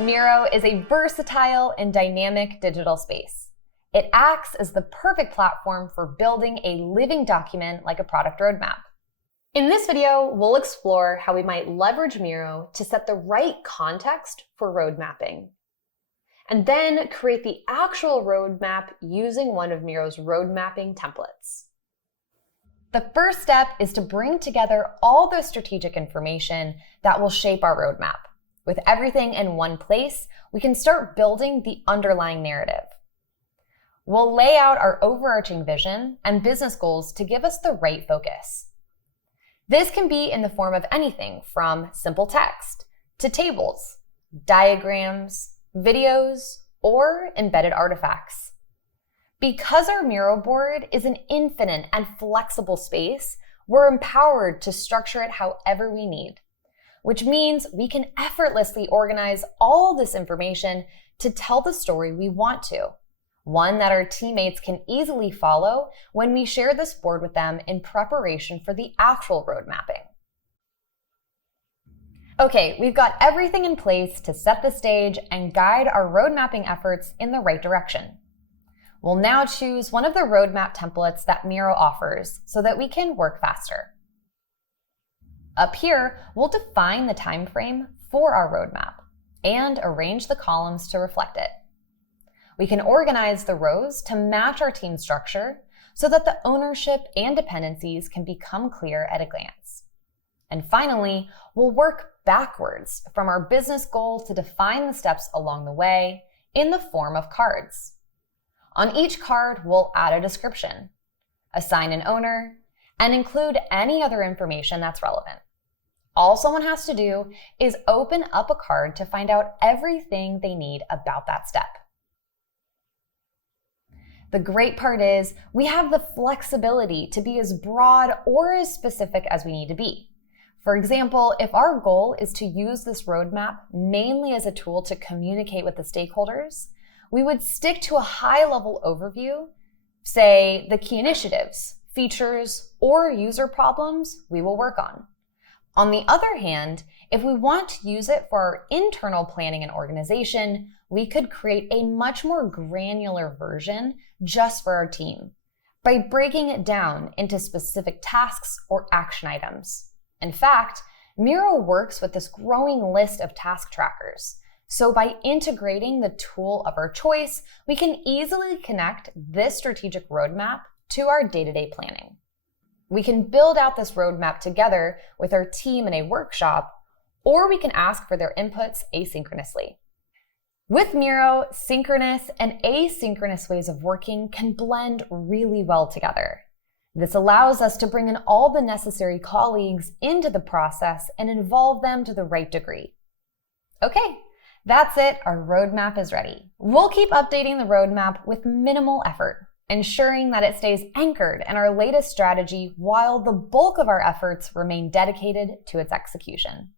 Miro is a versatile and dynamic digital space. It acts as the perfect platform for building a living document like a product roadmap. In this video, we'll explore how we might leverage Miro to set the right context for road mapping, and then create the actual roadmap using one of Miro's road mapping templates. The first step is to bring together all the strategic information that will shape our roadmap. With everything in one place, we can start building the underlying narrative. We'll lay out our overarching vision and business goals to give us the right focus. This can be in the form of anything from simple text to tables, diagrams, videos, or embedded artifacts. Because our Miro board is an infinite and flexible space, we're empowered to structure it however we need, which means we can effortlessly organize all this information to tell the story we want to, one that our teammates can easily follow when we share this board with them in preparation for the actual road mapping. Okay, we've got everything in place to set the stage and guide our road mapping efforts in the right direction. We'll now choose one of the roadmap templates that Miro offers so that we can work faster. Up here, we'll define the time frame for our roadmap and arrange the columns to reflect it. We can organize the rows to match our team structure so that the ownership and dependencies can become clear at a glance. And finally, we'll work backwards from our business goal to define the steps along the way in the form of cards. On each card, we'll add a description, assign an owner, and include any other information that's relevant. All someone has to do is open up a card to find out everything they need about that step. The great part is we have the flexibility to be as broad or as specific as we need to be. For example, if our goal is to use this roadmap mainly as a tool to communicate with the stakeholders, we would stick to a high-level overview, say the key initiatives, features, or user problems we will work on. On the other hand, if we want to use it for our internal planning and organization, we could create a much more granular version just for our team by breaking it down into specific tasks or action items. In fact, Miro works with this growing list of task trackers. So by integrating the tool of our choice, we can easily connect this strategic roadmap to our day-to-day planning. We can build out this roadmap together with our team in a workshop, or we can ask for their inputs asynchronously. With Miro, synchronous and asynchronous ways of working can blend really well together. This allows us to bring in all the necessary colleagues into the process and involve them to the right degree. Okay, that's it, our roadmap is ready. We'll keep updating the roadmap with minimal effort, ensuring that it stays anchored in our latest strategy while the bulk of our efforts remain dedicated to its execution.